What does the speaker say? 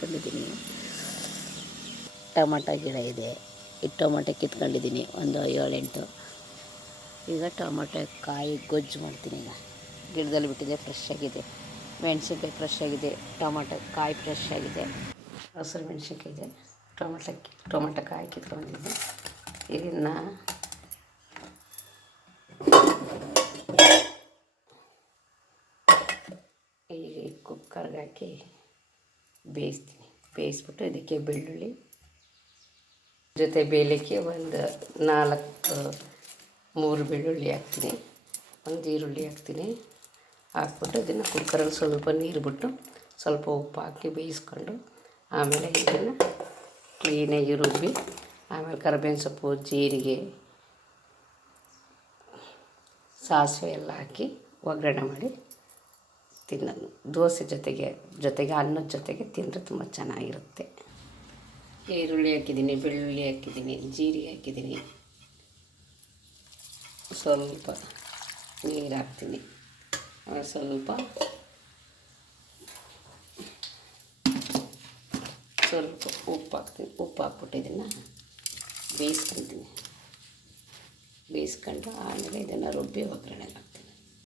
ಬೇಯಿಸ್ಕೊಂಡಿದ್ದೀನಿ. Tomato ಗಿಡ ಇದೆ, ಈ ಟೊಮಟೊ ಕಿತ್ಕೊಂಡಿದ್ದೀನಿ ಒಂದು 7-8. ಈಗ ಟೊಮಟೊ ಕಾಯಿ ಗೊಜ್ಜು ಮಾಡ್ತೀನಿ. ಈಗ ಗಿಡದಲ್ಲಿ ಬಿಟ್ಟಿದೆ, ಫ್ರೆಶ್ ಆಗಿದೆ. ಮೆಣಸಿನ್ಕಾಯಿ ಫ್ರೆಶ್ ಆಗಿದೆ, ಟೊಮಟೊ ಕಾಯಿ ಫ್ರೆಶ್ ಆಗಿದೆ, ಹಸಿರು ಮೆಣಸಿನ್ಕಾಯಿ ಇದೆ, ಟೊಮಟೊ ಕಾಯಿ ಕಿತ್ಕೊಂಡಿದ್ದೀನಿ. ಇದನ್ನು ಈಗ ಕುಕ್ಕರ್ಗೆ ಹಾಕಿ ಬೇಯಿಸ್ತೀನಿ. ಬೇಯಿಸ್ಬಿಟ್ಟು ಇದಕ್ಕೆ ಬೆಳ್ಳುಳ್ಳಿ ಜೊತೆ ಬೇಯಲಿಕ್ಕೆ ಒಂದು 3 ಬೆಳ್ಳುಳ್ಳಿ ಹಾಕ್ತೀನಿ, ಒಂದು ಈರುಳ್ಳಿ ಹಾಕ್ತೀನಿ. ಹಾಕ್ಬಿಟ್ಟು ಇದನ್ನು ಕುಕ್ಕರಲ್ಲಿ ಸ್ವಲ್ಪ ನೀರು ಬಿಟ್ಟು ಸ್ವಲ್ಪ ಉಪ್ಪು ಹಾಕಿ ಬೇಯಿಸ್ಕೊಂಡು ಆಮೇಲೆ ಇದನ್ನು ಕ್ಲೀನಾಗಿ ರುಬ್ಬಿ ಆಮೇಲೆ ಕರಿಬೇವಿನ ಸೊಪ್ಪು, ಜೀರಿಗೆ, ಸಾಸಿವೆ ಎಲ್ಲ ಹಾಕಿ ಒಗ್ಗರಣೆ ಮಾಡಿ ತಿನ್ನೋದು. ದೋಸೆ ಜೊತೆಗೆ ಅನ್ನದ ಜೊತೆಗೆ ತಿಂದರೆ ತುಂಬ ಚೆನ್ನಾಗಿರುತ್ತೆ. ಈರುಳ್ಳಿ ಹಾಕಿದ್ದೀನಿ, ಬೆಳ್ಳುಳ್ಳಿ ಹಾಕಿದ್ದೀನಿ, ಜೀರಿಗೆ ಹಾಕಿದ್ದೀನಿ, ಸ್ವಲ್ಪ ನೀರು ಹಾಕ್ತೀನಿ, ಸ್ವಲ್ಪ ಉಪ್ಪು ಹಾಕ್ತೀನಿ. ಉಪ್ಪು ಹಾಕ್ಬಿಟ್ಟು ಇದನ್ನು ಬೇಯಿಸ್ಕೊತೀನಿ. ಬೇಯಿಸ್ಕೊಂಡು ಆಮೇಲೆ ಇದನ್ನು ರುಬ್ಬಿ ಒಗ್ಗರಣೆಗೆ ಹಾಕ್ತೀನಿ.